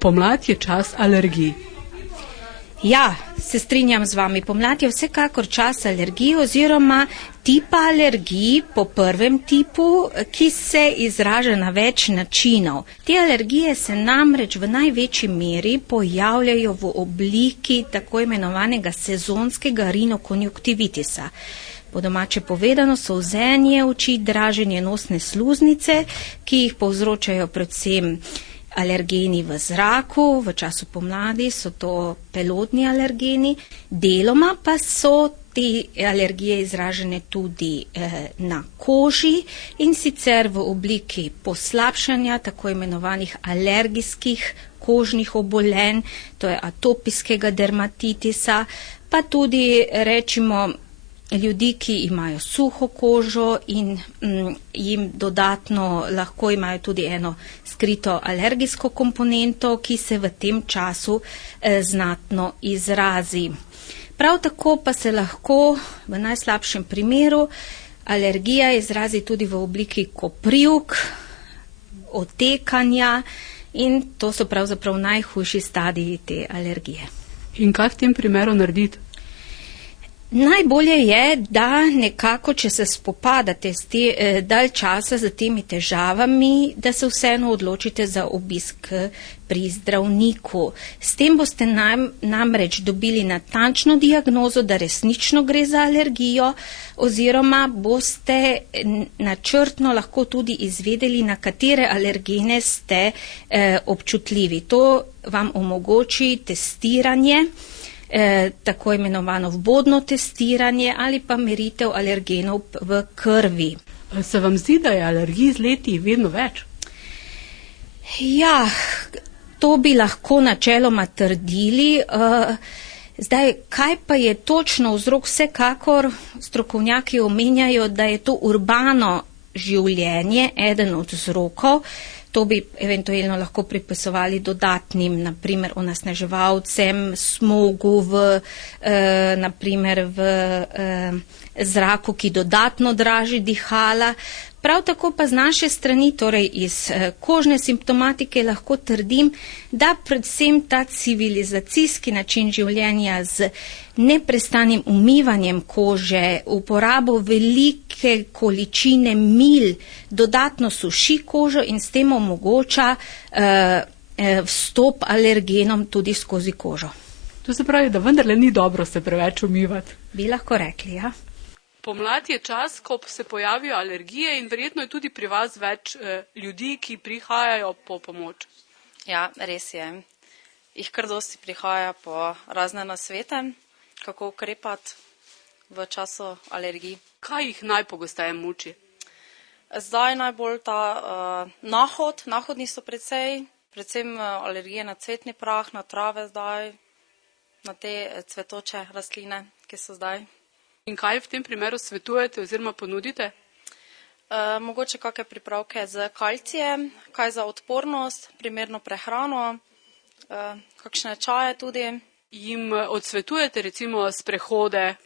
Pomlad je čas alergij. Ja, se strinjam z vami. Pomlad je vsekakor čas alergij oziroma tipa alergij po prvem tipu, ki se izraža na več načinov. Te alergije se namreč v največji meri pojavljajo v obliki tako imenovanega sezonskega rinokonjunktivitisa. Po domače povedano solzenje oči, draženje nosne sluznice, ki jih povzročajo predvsem alergeni v zraku, v času pomladi so to pelodni alergeni, deloma pa so te alergije izražene tudi na koži in sicer v obliki poslabšanja tako imenovanih alergijskih kožnih obolenj, to je atopijskega dermatitisa, pa tudi rečimo ljudi, ki imajo suho kožo in jim dodatno lahko imajo tudi eno skrito alergijsko komponento, ki se v tem času znatno izrazi. Prav tako pa se lahko v najslabšem primeru alergija izrazi tudi v obliki koprivk, otekanja in to so pravzaprav najhujši stadiji te alergije. In kaj v tem primeru narediti? Najbolje je, da nekako, če se spopadate dalj časa z temi težavami, da se vseeno odločite za obisk pri zdravniku. S tem boste namreč dobili natančno diagnozo, da resnično gre za alergijo, oziroma boste načrtno lahko tudi izvedeli, na katere alergene ste občutljivi. To vam omogoči testiranje, tako imenovano vbodno testiranje ali pa meritev alergenov v krvi. Se vam zdi, da je alergij z leti vedno več? Ja, to bi lahko načeloma trdili. Zdaj, kaj pa je točno vzrok? Vsekakor strokovnjaki omenjajo, da je to urbano življenje eden od vzrokov. To bi eventualno lahko pripisovali dodatnim, naprimer onesnaževalcem, smogu naprimer v zraku, ki dodatno draži dihala. Prav tako pa z naše strani, torej iz kožne simptomatike, lahko trdim, da predvsem ta civilizacijski način življenja z neprestanim umivanjem kože, uporabo velike količine mil, dodatno suši kožo in s tem omogoča vstop alergenom tudi skozi kožo. To se pravi, da vendarle ni dobro se preveč umivati. Bi lahko rekli, ja. Pomlad je čas, ko se pojavijo alergije in verjetno je tudi pri vas več ljudi, ki prihajajo po pomoč. Ja, res je. Jih kar dosti prihaja po razne nasvete, kako ukrepati v času alergij. Kaj jih najpogosteje muči? Zdaj najbolj ta nahodni so predvsem alergije na cvetni prah, na trave zdaj, na te cvetoče rastline, ki so zdaj. In kaj v tem primeru svetujete oziroma ponudite? Mogoče kakšne pripravke z kalcijem, kaj za odpornost, primerno prehrano, kakšne čaje tudi. Jim odsvetujete recimo sprehode?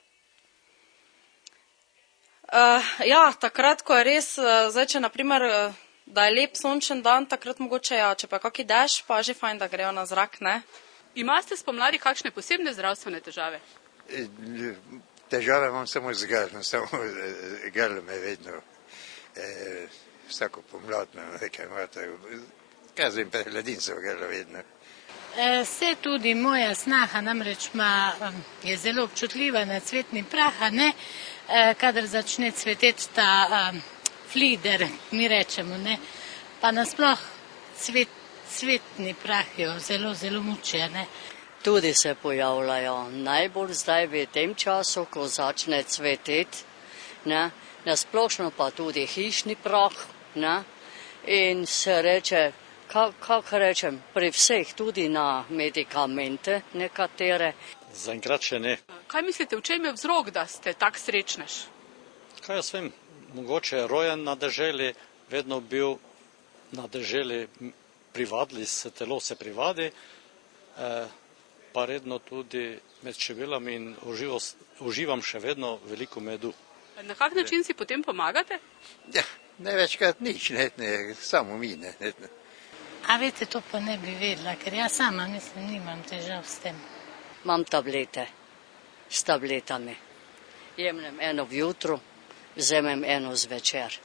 Ja, takrat, ko je res, zdaj če naprimer, da je lep sončen dan, takrat mogoče ja, če pa je kaki dež, pa že fajn, da grejo na zrak, ne? Imate spomladi kakšne posebne zdravstvene težave? Težave imam samo z grlom, grlo me vedno, vsako pomlad me nekaj imate, kazim prehladincev grlo vedno. Se tudi moja snaha namreč je zelo občutljiva na cvetni prah, ne, kadar začne cveteti ta flider, mi rečemo, ne, pa nasploh cvetni prah jo zelo, zelo muči, ne. Tudi se pojavljajo, najbolj zdaj v tem času, ko začne cveteti, nasplošno pa tudi hišni prah, ne, in se reče, kako rečem, pri vseh tudi na medikamente nekatere. Zaenkrat še ne. Kaj mislite, v čem je vzrok, da ste tak srečnež? Kaj jaz vem, mogoče rojen na deželi, vedno bil na deželi privadili, telo se privadi, pa redno tudi med čebelami in uživam še vedno veliko medu. Na kak način si potem pomagate? Ja, največkrat nič, samo mine. A veste, to pa ne bi vedela, ker jaz sama mislim, nimam težav s tem. Imam tablete s tabletami. Jemljem eno vjutro, vzemem eno zvečer.